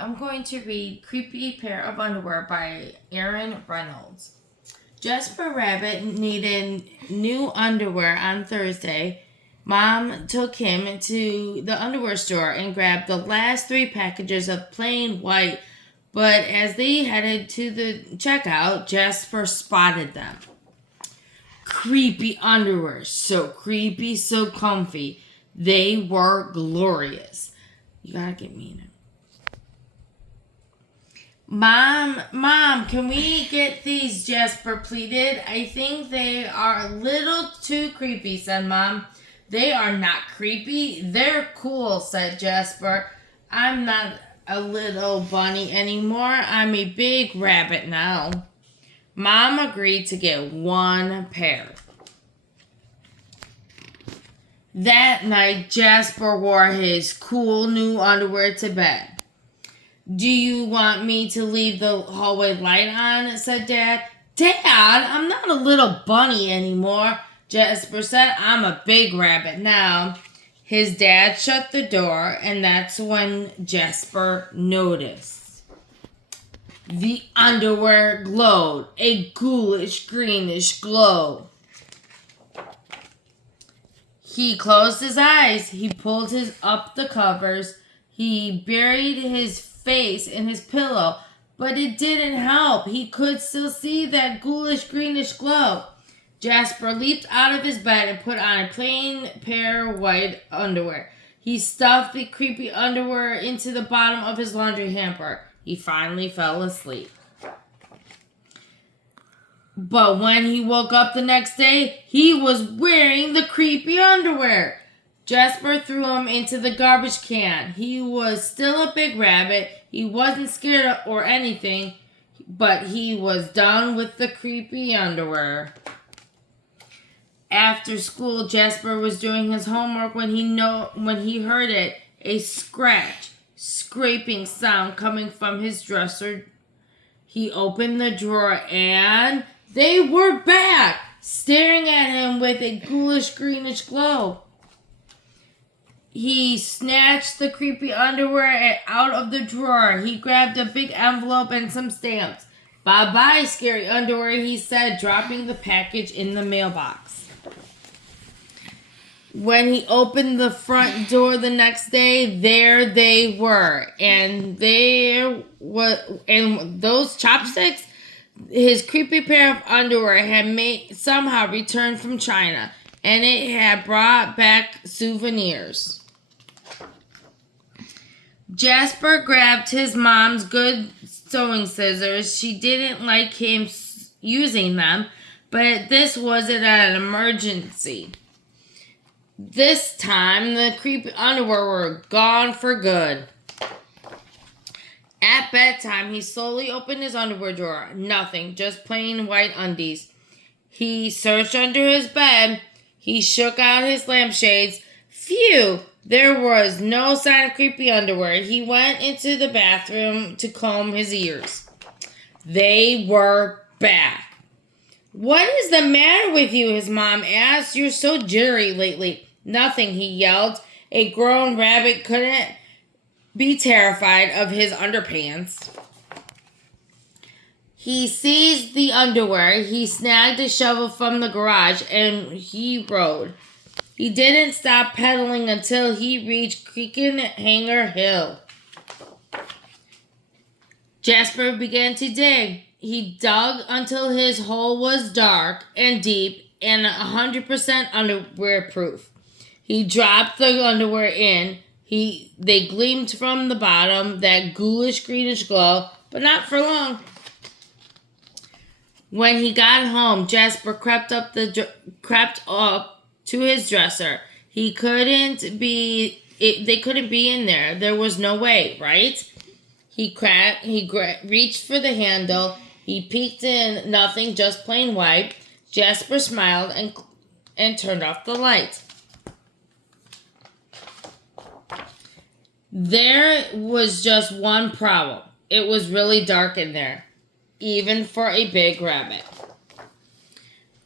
I'm going to read Creepy Pair of Underwear by Reynolds. Jasper Rabbit needed new underwear on Thursday. Mom took him to the underwear store and grabbed the last 3 packages of plain white, but as they headed to the checkout, Jasper spotted them. Creepy underwear, so creepy, so comfy. They were glorious. You gotta get me in it. Mom, can we get these? Jasper pleaded. I think they are a little too creepy, said Mom. They are not creepy. They're cool, said Jasper. I'm not a little bunny anymore. I'm a big rabbit now. Mom agreed to get 1 pair. That night, Jasper wore his cool new underwear to bed. Do you want me to leave the hallway light on? Said Dad. Dad, I'm not a little bunny anymore, Jasper said. I'm a big rabbit now. His dad shut the door, and that's when Jasper noticed. The underwear glowed, a ghoulish greenish glow. He closed his eyes. He pulled up the covers. He buried his face in his pillow, but it didn't help. He could still see that ghoulish greenish glow. Jasper leaped out of his bed and put on a plain pair of white underwear. He stuffed the creepy underwear into the bottom of his laundry hamper. He finally fell asleep. But when he woke up the next day, he was wearing the creepy underwear. Jasper threw him into the garbage can. He was still a big rabbit. He wasn't scared or anything, but he was done with the creepy underwear. After school, Jasper was doing his homework when he heard it, a scraping sound coming from his dresser. He opened the drawer and they were back, staring at him with a ghoulish greenish glow. He snatched the creepy underwear out of the drawer. He grabbed a big envelope and some stamps. Bye-bye, scary underwear, he said, dropping the package in the mailbox. When he opened the front door the next day, there they were. And those chopsticks, his creepy pair of underwear had somehow returned from China, and it had brought back souvenirs. Jasper grabbed his mom's good sewing scissors. She didn't like him using them, but this wasn't an emergency. This time, the creepy underwear were gone for good. At bedtime, he slowly opened his underwear drawer. Nothing, just plain white undies. He searched under his bed. He shook out his lampshades. Phew! There was no sign of creepy underwear. He went into the bathroom to comb his ears. They were back. What is the matter with you? His mom asked. You're so jittery lately. Nothing, he yelled. A grown rabbit couldn't be terrified of his underpants. He seized the underwear. He snagged a shovel from the garage and he rode. He didn't stop pedaling until he reached Creaking Hanger Hill. Jasper began to dig. He dug until his hole was dark and deep and 100% underwear proof. He dropped the underwear in. They gleamed from the bottom, that ghoulish greenish glow, but not for long. When he got home, Jasper crept up to his dresser. They couldn't be in there. There was no way, right? He reached for the handle. He peeked in. Nothing, just plain white. Jasper smiled and turned off the light. There was just one problem. It was really dark in there, even for a big rabbit.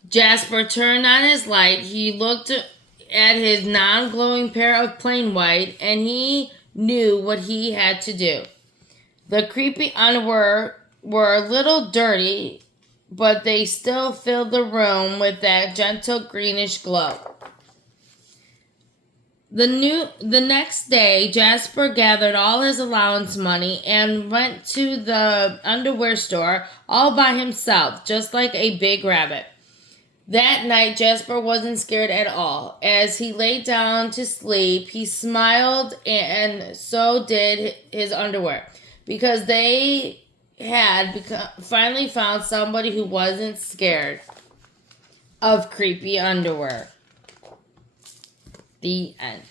Jasper turned on his light. He looked at his non-glowing pair of plain white, and he knew what he had to do. The creepy underwear were a little dirty, but they still filled the room with that gentle greenish glow. The next day, Jasper gathered all his allowance money and went to the underwear store all by himself, just like a big rabbit. That night, Jasper wasn't scared at all. As he lay down to sleep, he smiled, and so did his underwear, because they had finally found somebody who wasn't scared of creepy underwear. The end.